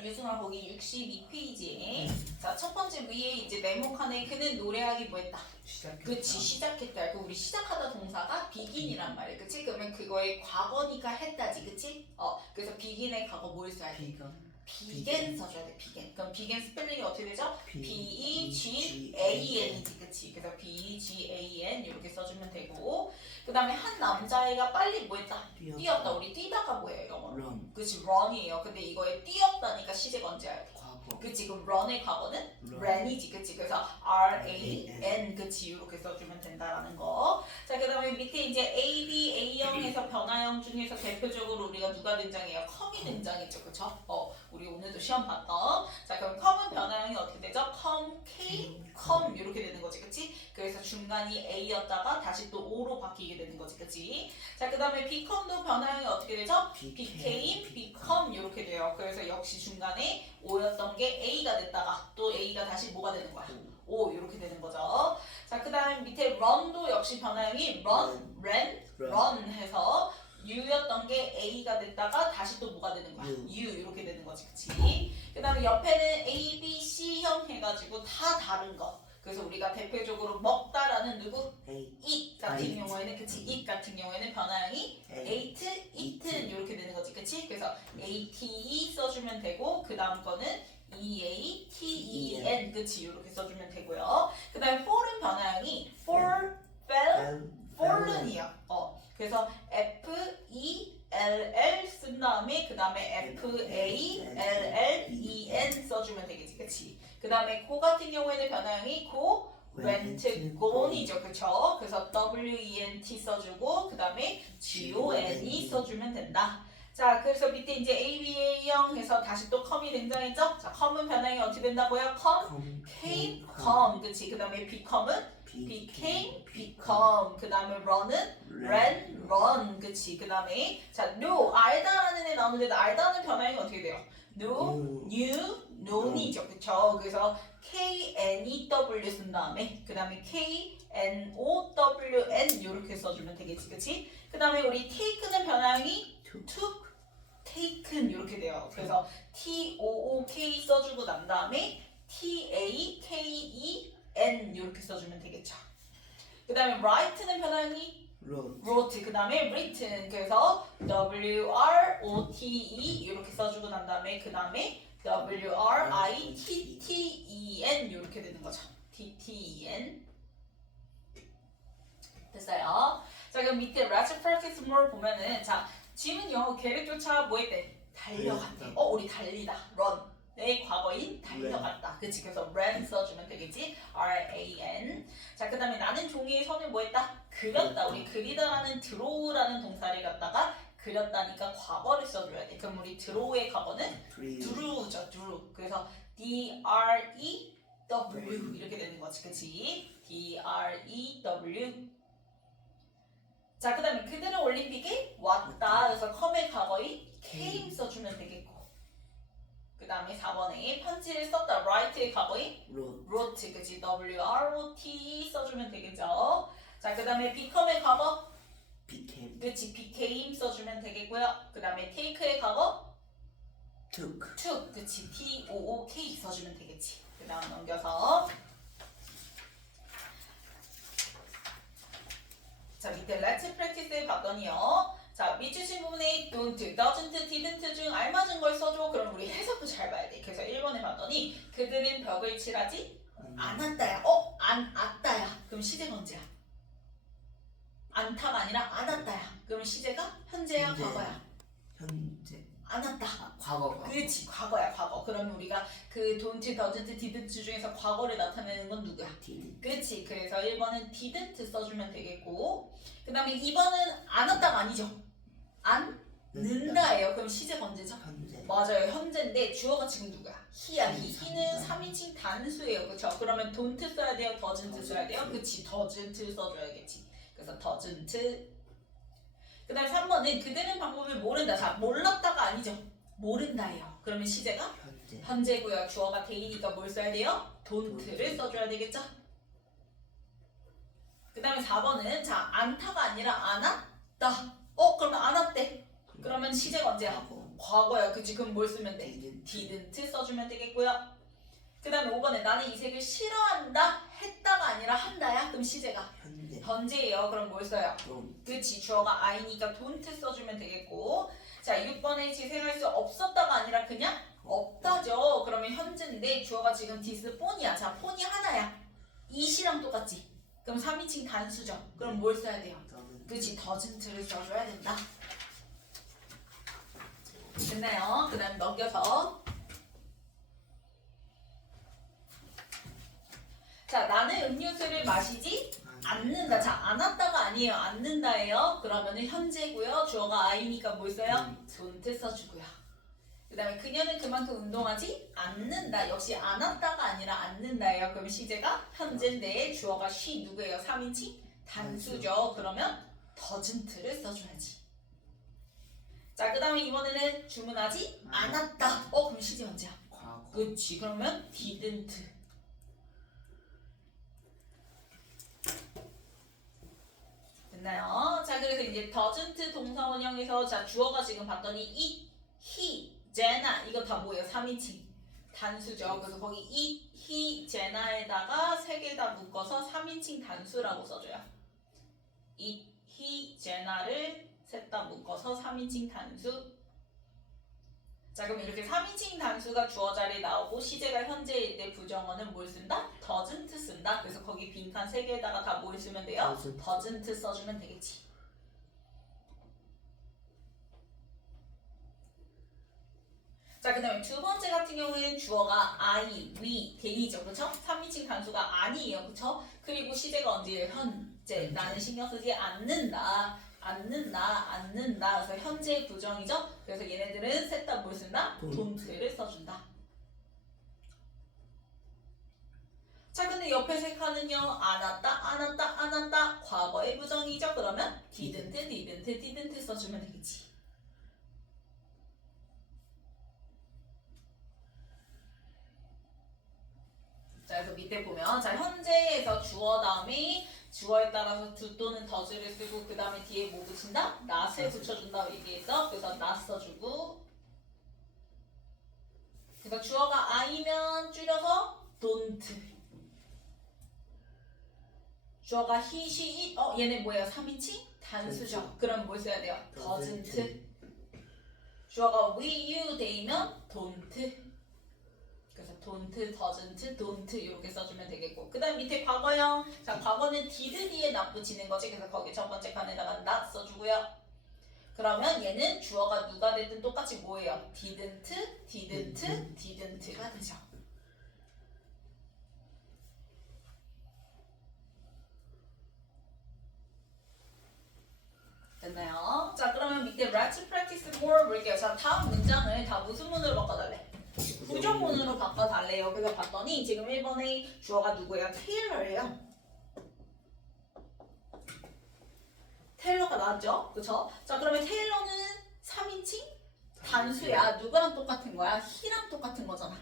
자, 유승아 거기 62페이지에 자, 첫 번째 위에 이제 네모칸에 그는 노래하기 뭐했다? 그치, 시작했다. 그 우리 시작하다 동사가 begin이란 말이야. 그치? 그러면 그거의 과거니까 했다지. 그치? 그래서 begin의 과거 뭘 써야 돼? began 써줘야 돼. began. 그럼 began 스펠링이 어떻게 되죠? B-E-G-A-N이지. 그치? 그래서 B-E-G-A-N 이렇게 써주면 되고 그 다음에 한 남자애가 빨리 뭐했다? 뛰었다. 우리 뛰다가 뭐예요? 영어로? run. 그치, run이에요. 근데 이거에 뛰었다니까 시제가 언제 해야 돼? 과거. 그치, 그럼 run의 과거는 run. ran이지. 그치? 그래서 R-A-N. 그치, 이렇게 써주면 된다라는 거. 자, 그 다음에 밑에 이제 A, B, A형에서 변화형 중에서 대표적으로 우리가 누가 등장해요? 컴이 등장했죠. 그쵸? 우리 오늘도 시험 봤던. 자, 그럼 컴은 변화형이 어떻게 되죠? come, came, come 이렇게 되는 거지. 그치? 그래서 중간이 A였다가 다시 또 O로 바뀌게 되는 거지. 그치? 자, 그 다음에 become도 변화형이 어떻게 되죠? became, become 이렇게 돼요. 그래서 역시 중간에 O였던 게 A가 됐다가 또 A가 다시 뭐가 되는 거야? O 이렇게 되는 거죠. 자, 그 다음에 밑에 run도 역시 변화형이 run, ran, run 해서 U였던 게 A가 됐다가 다시 또 뭐가 되는 거야? U 이렇게 되는 거지. 그치? 그 다음에 옆에는 A, B, C형 해가지고 다 다른 거. 그래서 우리가 대표적으로 먹다라는 누구? eat 같은 경우에는 그치? eat 같은 경우에는 변화형이 ate, eaten 이렇게 되는 거지. 그치? 그래서 ate 써주면 되고 그 다음 거는 eaten 그치? 이렇게 써주면 되고요. 그 다음에 fall은 변화형이 fall, fell, fallen이야. 그래서 F-E-L-L 쓴 다음에 그 다음에 F-A-L-L-E-N 써주면 되겠지. 그치? 그 다음에 go 같은 경우에는 변화형이 go, went, gone이죠. 그쵸? 그래서 W-E-N-T 써주고 그 다음에 G-O-N-E 써주면 된다. 자, 그래서 밑에 이제 A-B-A형 해서 다시 또 come이 등장했죠? 자, come은 변화형이 어떻게 된다고요? come, came, come. 그치? 그 다음에 become은 became, become. 그 다음에 run은 ran, run. 그치? 그 다음에 자, know, 알다라는 애 나오는데 알다는 변화형이 어떻게 돼요? know, knew, known이죠. 그쵸? 그래서 K-N-E-W 쓴 다음에 그 다음에 K-N-O-W-N 이렇게 써주면 되겠지. 그치? 그 다음에 우리 take는 변화형이 took, taken 이렇게 돼요. 그래서 T-O-O-K 써주고 난 다음에 T-A-K-E-N 이렇게 써주면 되겠죠. 그 다음에 write는 변화형이 wrote, 그 다음에 written, 그래서 W-R-O-T-E 이렇게 써주고 난 다음에 그 다음에 W-R-I-T-T-E-N 이렇게 되는 거죠. T-T-E-N 됐어요. 자, 그럼 밑에 let's practice more 보면은 자, 지문 영어 계획조차 뭐 했대? 달려갔대. 우리 달리다. run. 내 과거인 달려갔다. 그치? 그래서 ran 써주면 되겠지? R-A-N. 자, 그 다음에 나는 종이에 선을 뭐 했다? 그렸다. 우리 그리다라는 draw라는 동사를 갖다가 그렸다니까 과거를 써줘야 돼. 그럼 우리 draw의 과거는 drew죠. drew. 그래서 D-R-E-W 이렇게 되는 거지. 그치? D-R-E-W. 자, 그 다음에 그들은 올림픽에 왔다. 그래서 come의 과거인 came 써주면 되겠고 그 다음에 4번에 편지를 썼다. write의 과거인 wrote. 그치? W-R-O-T 써주면 되겠죠. 자, 그 다음에 become의 과거 그치? became 써주면 되겠고요. 그 다음에 take의 과거 took. 그치? T-O-O-K 써주면 되겠지. 그 다음 넘겨서 자, 밑에 let's practice 봤더니요. 자, 밑주신 부분에 don't, doesn't, didn't 중 알맞은 걸 써줘. 그럼 우리 해석도 잘 봐야 돼. 그래서 1번에 봤더니 그들은 벽을 칠하지 않았다야. 안 왔다야. 그럼 시제가 언제야? 않다가 아니라 안 왔다야. 그럼 시제가 현재야, 과거야? 현재. 안 왔다. 과거. 그렇지, 과거야, 과거. 그러면 우리가 그 don't, doesn't, didn't 중에서 과거를 나타내는 건 누구야? 그렇지. 그래서 1번은 didn't 써주면 되겠고 그 다음에 2번은 안 왔다가 아니죠. 안 는다예요. 그럼 시제가 언제죠? 현재. 맞아요. 현재인데 주어가 지금 누구야? he야. he는 3인칭 단수예요. 그쵸? 그러면 don't 써야 돼요? doesn't 써야 돼요? 그치. doesn't 써줘야겠지. 그래서 doesn't. 그 다음에 3번은 그들은 방법을 모른다. 자, 몰랐다가 아니죠. 모른다예요. 그러면 시제가? 현재고요. 주어가 day니까 뭘 써야 돼요? don't를 써줘야 되겠죠? 그 다음에 4번은 자, 않다가 아니라 안 왔다. 그러면 안 왔대. 그러면 시제가 언제야? 과거야. 그치? 그럼 뭘 쓰면 돼? didn't. didn't 써주면 되겠고요. 그 다음에 5번에 나는 이 색을 싫어한다 했다가 아니라 한다야? 그럼 시제가 현재. 현재예요. 그럼 뭘 써요? don't. 그치? 주어가 I니까 don't 써주면 되겠고. 자 6번에 재생할 수 없었다가 아니라 그냥 없다죠. 그러면 현재인데 주어가 지금 this 폰이야. 자 폰이 하나야. it이랑 똑같지? 그럼 3인칭 단수죠. 그럼 뭘 써야 돼요? doesn't. 그치? doesn't를 써줘야 된다. 됐나요? 그 다음 넘겨서 자 나는 음료수를 마시지 않는다. 자 않았다가 아니에요. 않는다예요. 그러면은 현재고요. 주어가 I니까 뭘 써요? don't 써주고요. 그 다음에 그녀는 그만큼 운동하지 않는다. 역시 않았다가 아니라 않는다예요. 그럼 시제가 현재인데 주어가 she 누구예요? 3인칭 단수죠. 그러면 doesn't를 써줘야지. 자, 그 다음에 이번에는 주문하지 않았다. 그럼 시제 언제야? 과거. 그치. 그러면 didn't. 됐나요? 자, 그래서 이제 doesn't 동사원형에서 자 주어가 지금 봤더니 it, he, Jenna 이거 다 뭐예요? 3인칭 단수죠. 그래서 거기 it, he, Jenna에다가 세 개 다 묶어서 3인칭 단수라고 써줘요. it, he, Jenna를 셋 다 묶어서 3인칭 단수. 자 그럼 이렇게 3인칭 단수가 주어 자리에 나오고 시제가 현재일 때 부정어는 뭘 쓴다? doesn't 쓴다. 그래서 거기 빈칸 3개에다가 다 뭘 쓰면 돼요? doesn't 써주면 되겠지. 자 그 다음에 두 번째 같은 경우에는 주어가 I, we, they이죠. 그쵸? 3인칭 단수가 아니에요. 그쵸? 그리고 시제가 언제예요? 현재. 나는 신경 쓰지 않는다. 않는다. 그래서 현재 부정이죠. 그래서 얘네들은 셋 다 뭘 쓴다? don't를 써준다. 자 근데 옆에 세 칸은요. 안았다. 과거의 부정이죠. 그러면 didn't 써주면 되겠지. 자 그래서 밑에 보면 자 현재에서 주어 다음에 주어에 따라서 do 또는 does를 쓰고 그 다음에 뒤에 뭐 붙인다? not을 붙여준다고 얘기해서 그래서 not 써주고 그래서 주어가 I면 줄여서 don't 주어가 he, she, it 얘네 뭐예요? 3인칭? 단수죠. 그럼 뭘 써야 돼요? doesn't 주어가 we, you, they면 don't 그래서 don't, doesn't 이렇게 써주면 되겠고 그 다음 밑에 과거형 자 과거는 did 뒤에 not 붙이는 거지. 그래서 거기 첫 번째 칸에다가 not 써주고요. 그러면 얘는 주어가 누가 됐든 똑같이 뭐예요? didn't가 되죠. 됐나요? 자 그러면 밑에 let's practice more 볼게요. 자 다음 문장을 다 무슨 문으로 바꿔달래? 부정문으로 바꿔달래요. 그래서 봤더니 지금 1번에 주어가 누구예요? 테일러예요. 테일러가 나왔죠? 그쵸? 자 그러면 테일러는 3인칭? 단수야. 누구랑 똑같은 거야? he랑 똑같은 거잖아.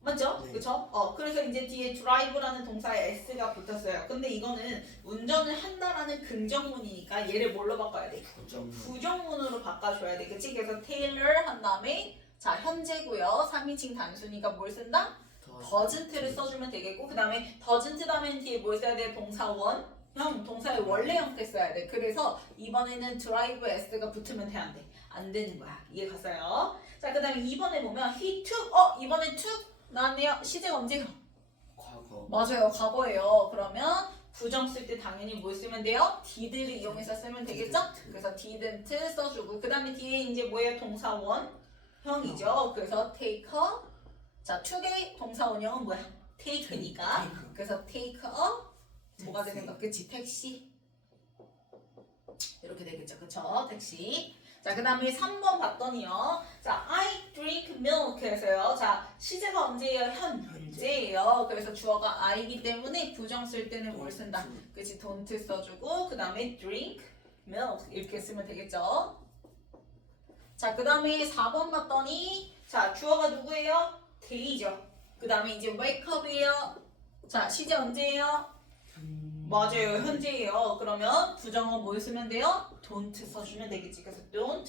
맞죠? 네. 그쵸? 그래서 이제 뒤에 drive라는 동사에 s가 붙었어요. 근데 이거는 운전을 한다라는 긍정문이니까 얘를 뭘로 바꿔야 돼? 부정문으로 바꿔줘야 돼. 그치? 그래서 테일러 한 다음에 자 현재고요. 3인칭 단수니까 뭘 쓴다? doesn't를 써주면 되겠고 그 다음에 doesn't 다음엔 뒤에 뭘 써야 돼? 동사원 형 동사의 원래 형태 써야 돼. 그래서 이번에는 drive s가 붙으면 돼 안 돼? 안 되는 거야. 이해 갔어요? 자 그 다음에 2번에 보면 he took 이번에 took 나왔네요. 시제가 언제가? 과거. 맞아요. 과거예요. 그러면 부정 쓸 때 당연히 뭘 쓰면 돼요? did를 이용해서 쓰면 되겠죠? 그래서 didn't 써주고 그 다음에 뒤에 이제 뭐예요? 동사원 형이죠. 그래서 take 자 took의 동사원형은 뭐야? take니까 그래서 take 뭐가 되는 거? 그치? 택시 이렇게 되겠죠. 그쵸? 택시 자 그 다음에 3번 봤더니요. 자 I drink milk 해서요. 자 시제가 언제예요? 현재예요. 그래서 주어가 I이기 때문에 부정 쓸 때는 뭘 쓴다? 그치? don't 써주고 그 다음에 drink milk 이렇게 쓰면 되겠죠. 자 그 다음에 4번 봤더니 자 주어가 누구예요? they죠. 그 다음에 이제 wake up이에요. 자 시제 언제예요? 맞아요. 현재예요. 그러면 부정어 뭘 쓰면 돼요? don't 써주면 되겠지. 그래서 don't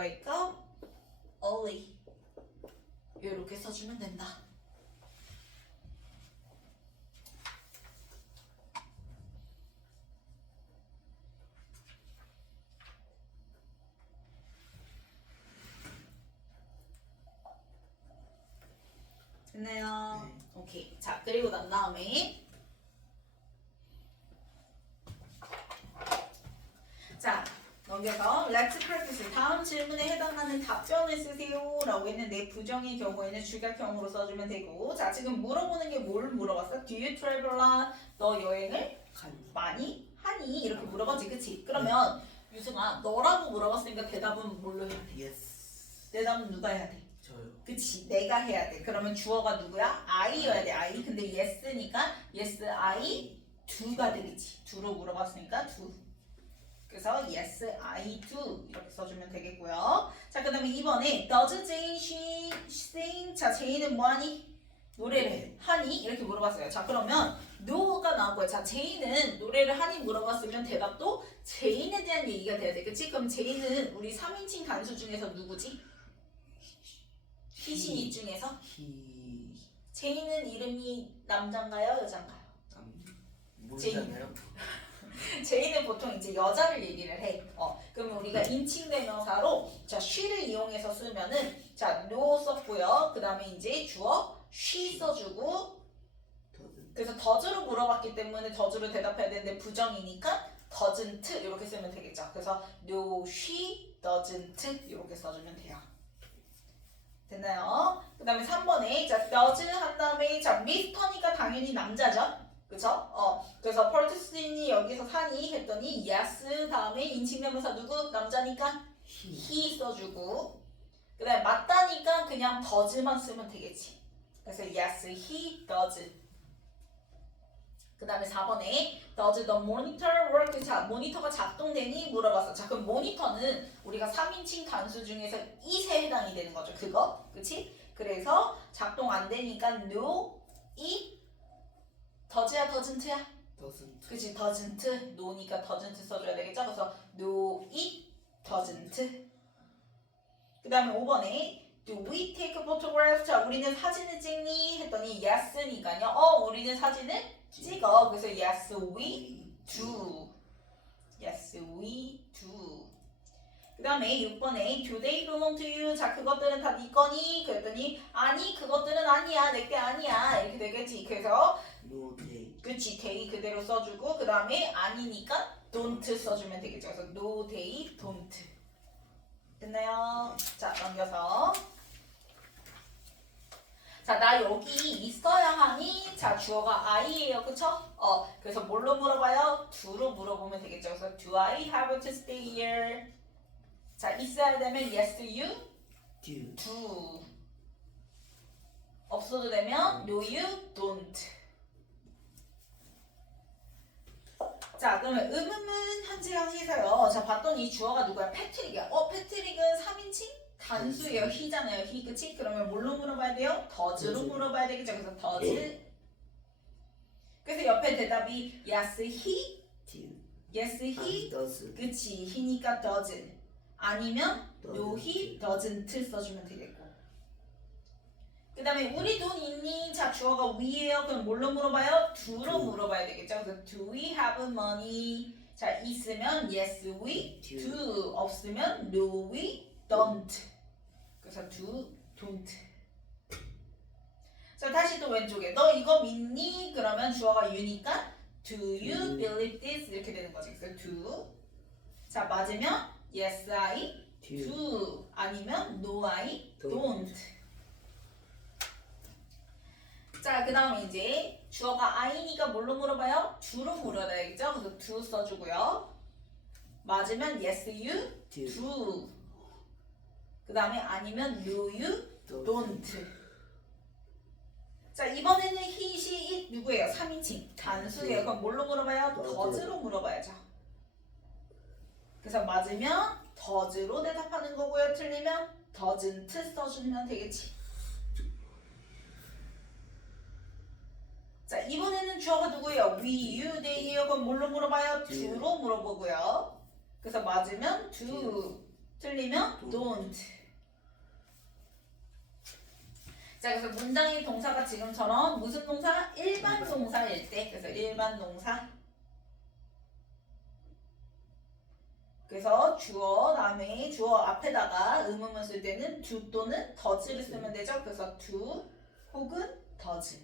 wake up early. 이렇게 써주면 된다. 됐나요? 네. 오케이. 자, 그리고 난 다음에 자, 넘겨서 Let's practice. 다음 질문에 해당하는 답변을 쓰세요 라고 했는데 부정의 경우에는 주격형으로 써주면 되고 자, 지금 물어보는 게 뭘 물어봤어? Do you travel a? 너 여행을 칸. 많이 하니? 이렇게 물어봤지, 그치? 그러면 유승아, 너라고 물어봤으니까 대답은 뭘로 해야 돼? 예스. 대답은 누가 해야 돼? 저요. 그치, 내가 해야 돼. 그러면 주어가 누구야? I여야 돼, I. 근데 yes니까 yes, I do가 되겠지. do로 물어봤으니까 do. 그래서 yes, I do 이렇게 써주면 되겠고요. 자, 그 다음에 2번에 does Jane she sing? 자, 제이는 뭐하니? 노래를 하니? 이렇게 물어봤어요. 자, 그러면 no가 나올 거예요. 자, 제이는 노래를 하니 물어봤으면 대답도 제인에 대한 얘기가 돼야 돼. 그치? 그럼 제이는 우리 3인칭 단수 중에서 누구지? 희신이 중에서? 히. 제이는 이름이 남잔가요? 여잔가요? 모르잖아요. 제이는 보통 이제 여자를 얘기를 해. 그러면 우리가 인칭대명사로 자 she를 이용해서 쓰면은 자 no 썼고요. 그 다음에 이제 주어 she 써주고 더든. 그래서 does로 물어봤기 때문에 does로 대답해야 되는데 부정이니까 doesn't 이렇게 쓰면 되겠죠. 그래서 no she doesn't 이렇게 써주면 돼요. 됐나요? 그 다음에 3번에 자 does 한 다음에 자 미스터니까 당연히 남자죠. 그쵸? 그래서 펄트스니 여기서 사니 했더니 yes 다음에 인칭대명사 누구? 남자니까 he 써주고 그 다음에 맞다니까 그냥 does만 쓰면 되겠지. 그래서 yes he does. 그 다음에 4번에 does the monitor work? 자 모니터가 작동되니 물어봤어. 자 그럼 모니터는 우리가 3인칭 단수 중에서 it에 해당이 되는 거죠. 그거? 그치? 그래서 작동 안 되니까 no, it does야 doesn't야? doesn't. 그치 doesn't, no니까 doesn't 써줘야 되겠죠? 그래서 no, it doesn't. 그 다음에 5번에 do we take photographs? 자 우리는 사진을 찍니? 했더니 yes니까요. 우리는 사진을 찍어. 그래서 yes we do. Yes we do. 그 다음에 6번에 do they belong to you? 자 그것들은 다 네 거니? 그랬더니 아니 그것들은 아니야 내게 아니야 이렇게 되겠지. 그래서 no they. 그치 they 그대로 써주고 그 다음에 아니니까 don't 써주면 되겠죠. 그래서 no they don't. 됐나요? 자 넘겨서 자 나 여기 있어야 하니 자 주어가 I예요. 그쵸? 그래서 뭘로 물어봐요? do로 물어보면 되겠죠. 그래서 do I have to stay here? 자 있어야 되면 yes you do. do. 없어도 되면 no you don't. 자 그러면 의문문 현재형에서요. 자 봤더니 주어가 누구야? 패트릭이야. 패트릭은 3인칭? 단수예요. he잖아요. he 그치? 그러면 뭘로 물어봐야 돼요? does로 물어봐야 되겠죠. 그래서 does. 그래서 옆에 대답이 yes he, do. yes he does. 그치 he니까 does 아니면 no he doesn't 써주면 되겠고 그 다음에 우리 돈 있니? 자 주어가 we예요. 그럼 뭘로 물어봐요? do로 물어봐야 되겠죠. 그래서 do we have money? 자 있으면 yes we do 없으면 no we don't. 그래서 do, don't. 자 다시 또 왼쪽에 너 이거 믿니? 그러면 주어가 you니까 do you believe this? 이렇게 되는 거지. 그래서 do. 자 맞으면 yes I do 아니면 no I don't. 자 그 다음에 이제 주어가 I니까 뭘로 물어봐요? do로 물어봐야겠죠? 그래서 do 써주고요. 맞으면 yes you do. 그 다음에 아니면 no you don't. 자 이번에는 he, she, it 누구예요? 3인칭 단수예요. 그럼 뭘로 물어봐요? does로 물어봐야죠. 그래서 맞으면 does로 대답하는 거고요. 틀리면 doesn't 써주면 되겠지. 자 이번에는 주어가 누구예요? we, you, they예요. 그럼 뭘로 물어봐요? do로 물어보고요. 그래서 맞으면 do. 틀리면 don't. 자, 그래서 문장의 동사가 지금처럼 무슨 동사? 일반 동사일 때. 그래서 일반 동사. 그래서 주어 다음에 주어 앞에다가 의문문 쓸 때는 do 또는 does를 쓰면 되죠. 그래서 do 혹은 does.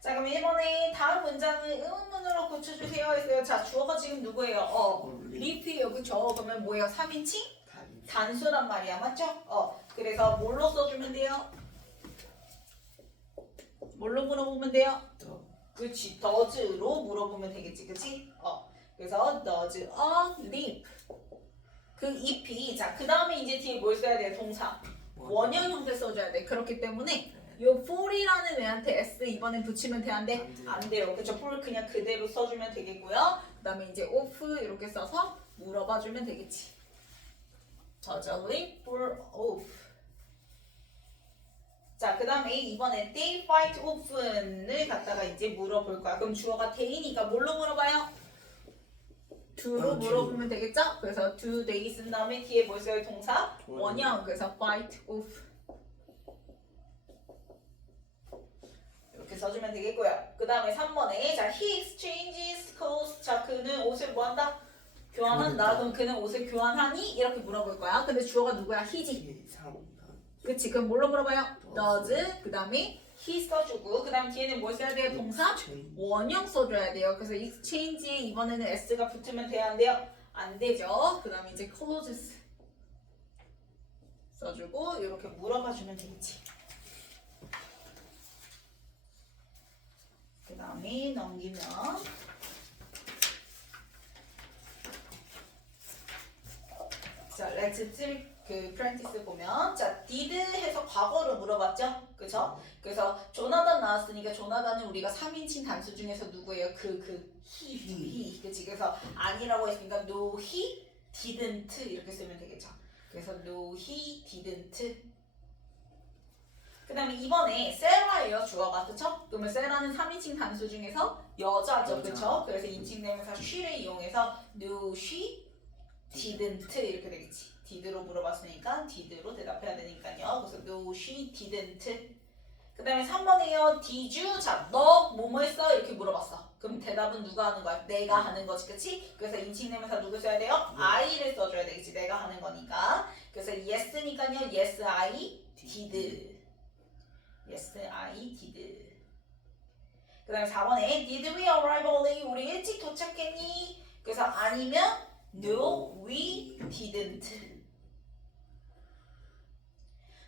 자, 그럼 1번에 다음 문장을 의문문으로 고쳐주세요 했어요. 자, 주어가 지금 누구예요? 리프예요. 그쵸? 그러면 뭐예요? 3인칭? 단수란 말이야. 맞죠? 그래서 뭘로 써주면 돼요? 뭘로 물어보면 돼요? 그치, does로 물어보면 되겠지, 그치? 그래서 does a leaf. 그 잎이, 자, 그 다음에 이제 뒤에 뭘 써야 돼? 동사. 원형 형태 써줘야 돼. 그렇기 때문에 요 for이라는 애한테 s 이번엔 붙이면 돼, 안 돼? 안 돼요. 그쵸? for 그냥 그대로 써주면 되겠고요. 그 다음에 이제 of 이렇게 써서 물어봐주면 되겠지. does a leaf fall off. 자, 그 다음에 이번에 they fight often을 갖다가 이제 물어볼 거야. 그럼 주어가 they니까 뭘로 물어봐요? do로 물어보면 되겠죠? 그래서 do they 쓴 다음에 뒤에 뭘 써요? 동사? 원형. 그래서 fight off. 이렇게 써주면 되겠고요. 그 다음에 3번에 자, he exchanges clothes. 자, 그는 옷을 뭐 한다? 교환한다. 그럼 그는 옷을 교환하니? 이렇게 물어볼 거야. 근데 주어가 누구야? he지. 그치? 그럼 뭘로 물어봐요? does. 그 다음에 he 써주고 그 다음에 뒤에는 뭘 써야 돼요? 동사? 원형 써줘야 돼요. 그래서 exchange에 이번에는 s가 붙으면 돼야 안 돼요? 안 되죠. 그 다음에 이제 clothes 써주고 이렇게 물어봐주면 되겠지. 그 다음에 넘기면 자, let's 그 프랙티스 보면 자, did 해서 과거로 물어봤죠? 그쵸? 그래서 조나단 나왔으니까 조나단은 우리가 3인칭 단수 중에서 누구예요? he. 그치? 그래서 아니라고 했으니까 no, he didn't 이렇게 쓰면 되겠죠? 그래서 no, he didn't. 그 다음에 이번에 세라예요, 주어가. 그쵸? 그러면 세라는 3인칭 단수 중에서 여자죠. 그쵸? 그래서 인칭대명사 she를 이용해서 no, she didn't 이렇게 되겠지. did로 물어봤으니까 did로 대답해야 되니까요. 그래서 no, she didn't. 그 다음에 3번에요. did you? 자, 너 뭐뭐 했어? 이렇게 물어봤어. 그럼 대답은 누가 하는 거야? 내가 하는 거지, 그치? 그래서 인칭대명사 누구 써야 돼요? I를 써줘야 되겠지. 내가 하는 거니까. 그래서 yes니까요. Yes, I did. Yes, I did. 그 다음에 4번에 did we arrive early? 우리 일찍 도착했니? 그래서 아니면 no, we didn't.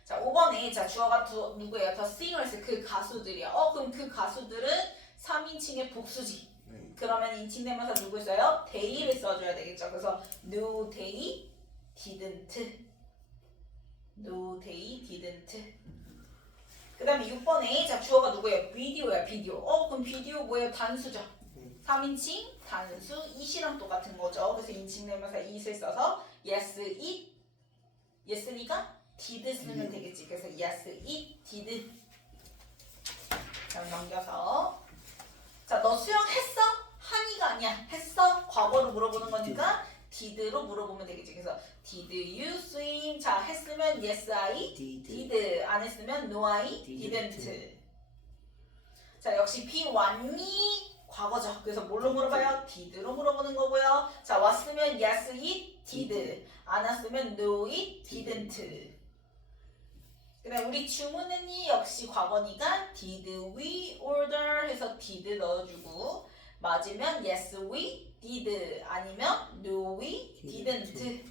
자, 5번에 자, 주어가 누구예요? The singers, 그 가수들이야. 그럼 그 가수들은 3인칭의 복수지. 그러면 인칭대명사 누구 써요? they를 써줘야 되겠죠. 그래서 no, they didn't. No, they didn't. 그 다음에 6번에 자, 주어가 누구예요? 비디오야, 비디오. 그럼 비디오 뭐예요? 단수죠. 3인칭 단수 it이랑 똑같은 거죠. 그래서 인칭대명사 it을 써서 yes, it. yes니까 did 쓰면 되겠지. 그래서 yes, it did. 자, 넘겨서 자, 너 수영했어? 하니가 아니야. 했어? 과거로 물어보는 거니까 did로 물어보면 되겠지. 그래서 did you swim? 자, 했으면 yes, I did. 안 했으면 no, I didn't. 자, 역시 비 왔니? 과거죠. 그래서 뭘로 물어봐요? did로 물어보는 거고요. 자, 왔으면 yes, it did. 안 왔으면 no, it didn't. 그 다음 우리 주문했니? 역시 과거니까 did we order 해서 did 넣어주고 맞으면 yes, we did. 아니면 no, we didn't.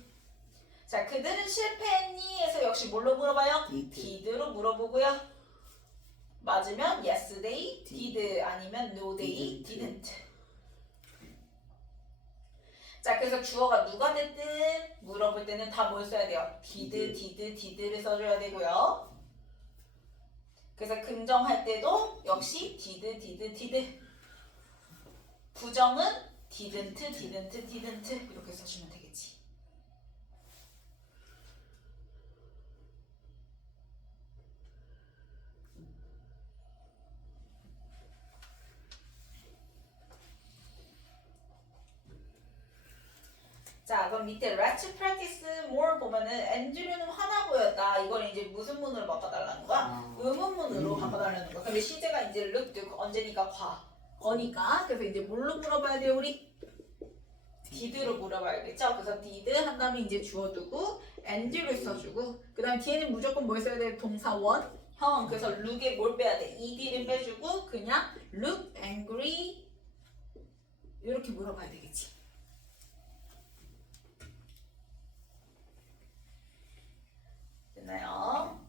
자, 그들은 실패했니? 해서 역시 뭘로 물어봐요? did로 물어보고요. 맞으면 yes, they did. 아니면 no, they didn't. 자, 그래서 주어가 누가 됐든 물어볼 때는 다 뭘 써야 돼요? did를 써줘야 되고요. 그래서 긍정할 때도 역시 did. 부정은 didn't 이렇게 써주면 되겠지. 자, 자, 그럼 밑에 let's practice more 보면은 앤드류는 화나 보였다. 이걸 이제 무슨 문으로 바꿔달라는 거야? 의문문으로 바꿔달라는 거야. 근데 시제가 이제 looked 언제니까 거니까. 그래서 이제 뭘로 물어봐야 돼요, 우리? did로 물어봐야겠죠? 그래서 did 한 다음에 이제 주어두고 and를 써주고 그 다음에 뒤에는 무조건 뭘 써야 돼? 동사 원형. 그래서 look에 뭘 빼야 돼? ed를 빼주고 그냥 look angry 이렇게 물어봐야 되겠지. 됐나요?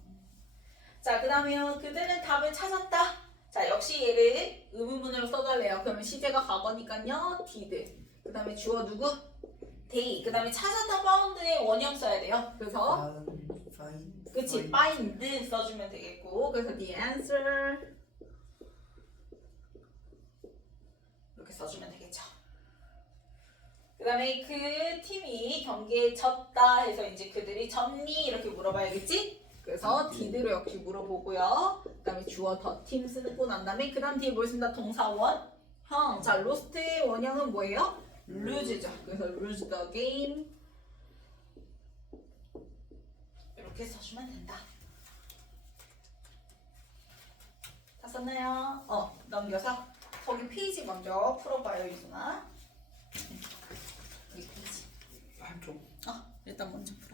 자, 그 다음에요. 그들은 답을 찾았다. 자, 역시 얘를 의문문으로 써달래요. 그러면 시제가 과거니까요. did. 그 다음에 주어 누구? they. 그 다음에 찾았다 found의 원형 써야 돼요. 그래서 그치, find 써주면 되겠고 그래서 the answer 이렇게 써주면 되겠죠. 그 다음에 그 팀이 경기에 졌다 해서 이제 그들이 졌니? 이렇게 물어봐야겠지? 그래서 did로 역시 물어보고요. 그 다음에 주어 더 팀 쓰고 난 다음에 그 다음 뒤에 뭘 쓴다? 동사원 형. 자, lost의 원형은 뭐예요? lose죠. 그래서 lose the game 이렇게 써주면 된다. 다 썼나요? 넘겨서 거기 페이지 먼저 풀어봐요, 이순아. 여기 페이지. 한쪽 일단 먼저 풀어.